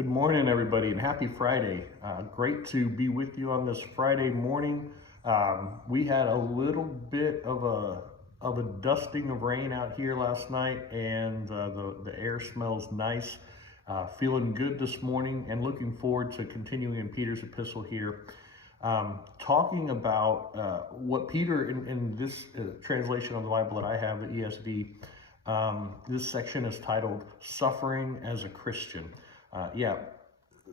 Good morning, everybody, and happy Friday. Great to be with you on this Friday morning. We had a little bit of a dusting of rain out here last night, and the air smells nice. Feeling good this morning, and looking forward to continuing in Peter's epistle here, talking about what Peter in this translation of the Bible that I have, the ESV. This section is titled "Suffering as a Christian."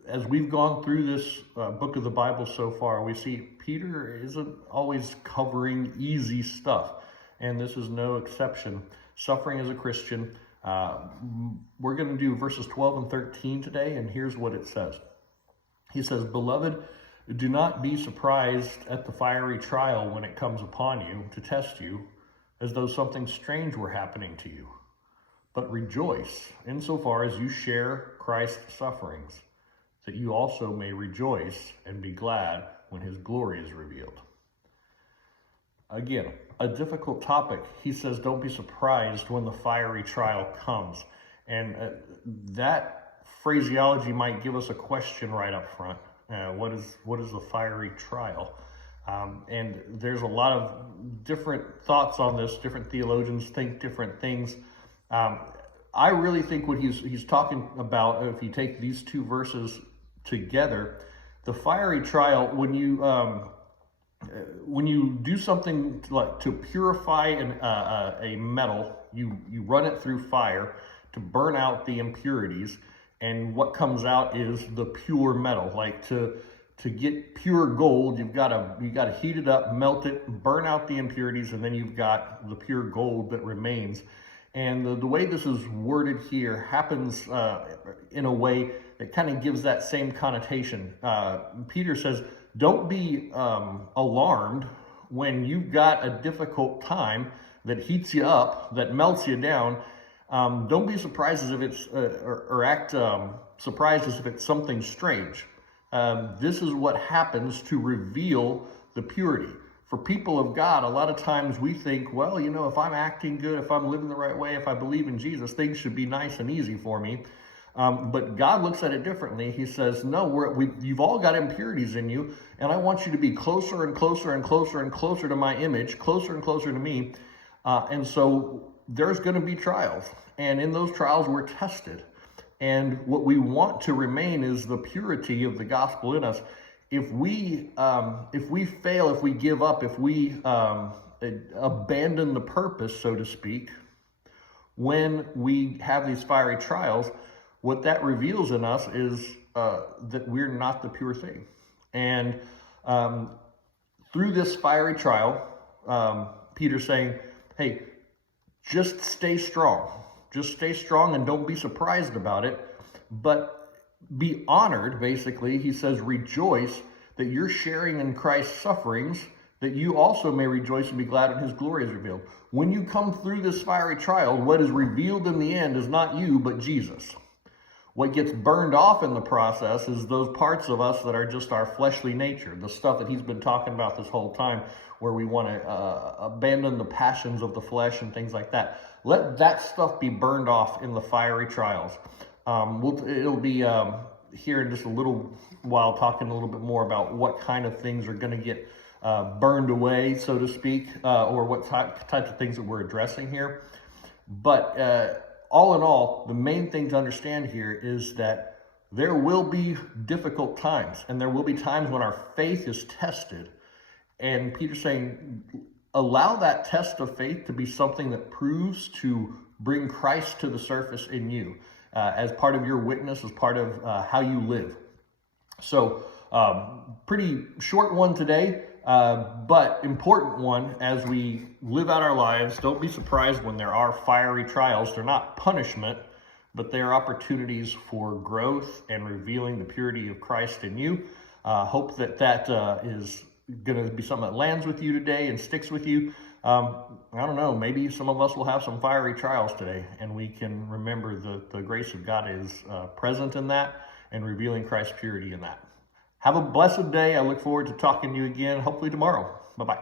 As we've gone through this book of the Bible so far, we see Peter isn't always covering easy stuff, and this is no exception. Suffering as a Christian. We're going to do verses 12 and 13 today, and here's what it says. He says, "Beloved, do not be surprised at the fiery trial when it comes upon you to test you, as though something strange were happening to you. But rejoice insofar as you share Christ's sufferings, that you also may rejoice and be glad when his glory is revealed." Again, a difficult topic. He says, don't be surprised when the fiery trial comes. And that phraseology might give us a question right up front. What is the fiery trial? And there's a lot of different thoughts on this. Different theologians think different things. I really think what he's talking about, if you take these two verses together, the fiery trial, when you do something to purify a metal, you run it through fire to burn out the impurities, and what comes out is the pure metal. Like to get pure gold, you've got to heat it up, melt it, burn out the impurities, and then you've got the pure gold that remains. And the way this is worded here happens in a way that kind of gives that same connotation. Peter says, don't be alarmed when you've got a difficult time that heats you up, that melts you down. Don't be surprised as if it's, or act surprised as if it's something strange. This is what happens to reveal the purity. For people of God, a lot of times we think, well, if I'm acting good, if I'm living the right way, if I believe in Jesus, things should be nice and easy for me. But God looks at it differently. He says, no, you've all got impurities in you, and I want you to be closer and closer and closer and closer to my image, closer and closer to me. And so there's going to be trials. And in those trials, we're tested. And what we want to remain is the purity of the gospel in us. If we fail, if we give up, if we abandon the purpose, so to speak, when we have these fiery trials, what that reveals in us is that we're not the pure thing. And through this fiery trial, Peter's saying, hey, just stay strong. Just stay strong and don't be surprised about it. But be honored, basically. He says, rejoice that you're sharing in Christ's sufferings, that you also may rejoice and be glad when his glory is revealed. When you come through this fiery trial, what is revealed in the end is not you, but Jesus. What gets burned off in the process is those parts of us that are just our fleshly nature, the stuff that he's been talking about this whole time, where we want to abandon the passions of the flesh and things like that. Let that stuff be burned off in the fiery trials. It'll be here in just a little while talking a little bit more about what kind of things are going to get burned away, so to speak, or what types of things that we're addressing here. But all in all, the main thing to understand here is that there will be difficult times, and there will be times when our faith is tested. And Peter's saying, allow that test of faith to be something that proves to bring Christ to the surface in you, as part of your witness, as part of how you live. So, pretty short one today, but important one as we live out our lives. Don't be surprised when there are fiery trials. They're not punishment, but they are opportunities for growth and revealing the purity of Christ in you. Hope that is going to be something that lands with you today and sticks with you. I don't know, maybe some of us will have some fiery trials today, and we can remember the grace of God is present in that and revealing Christ's purity in that. Have a blessed day. I look forward to talking to you again, hopefully tomorrow. Bye-bye.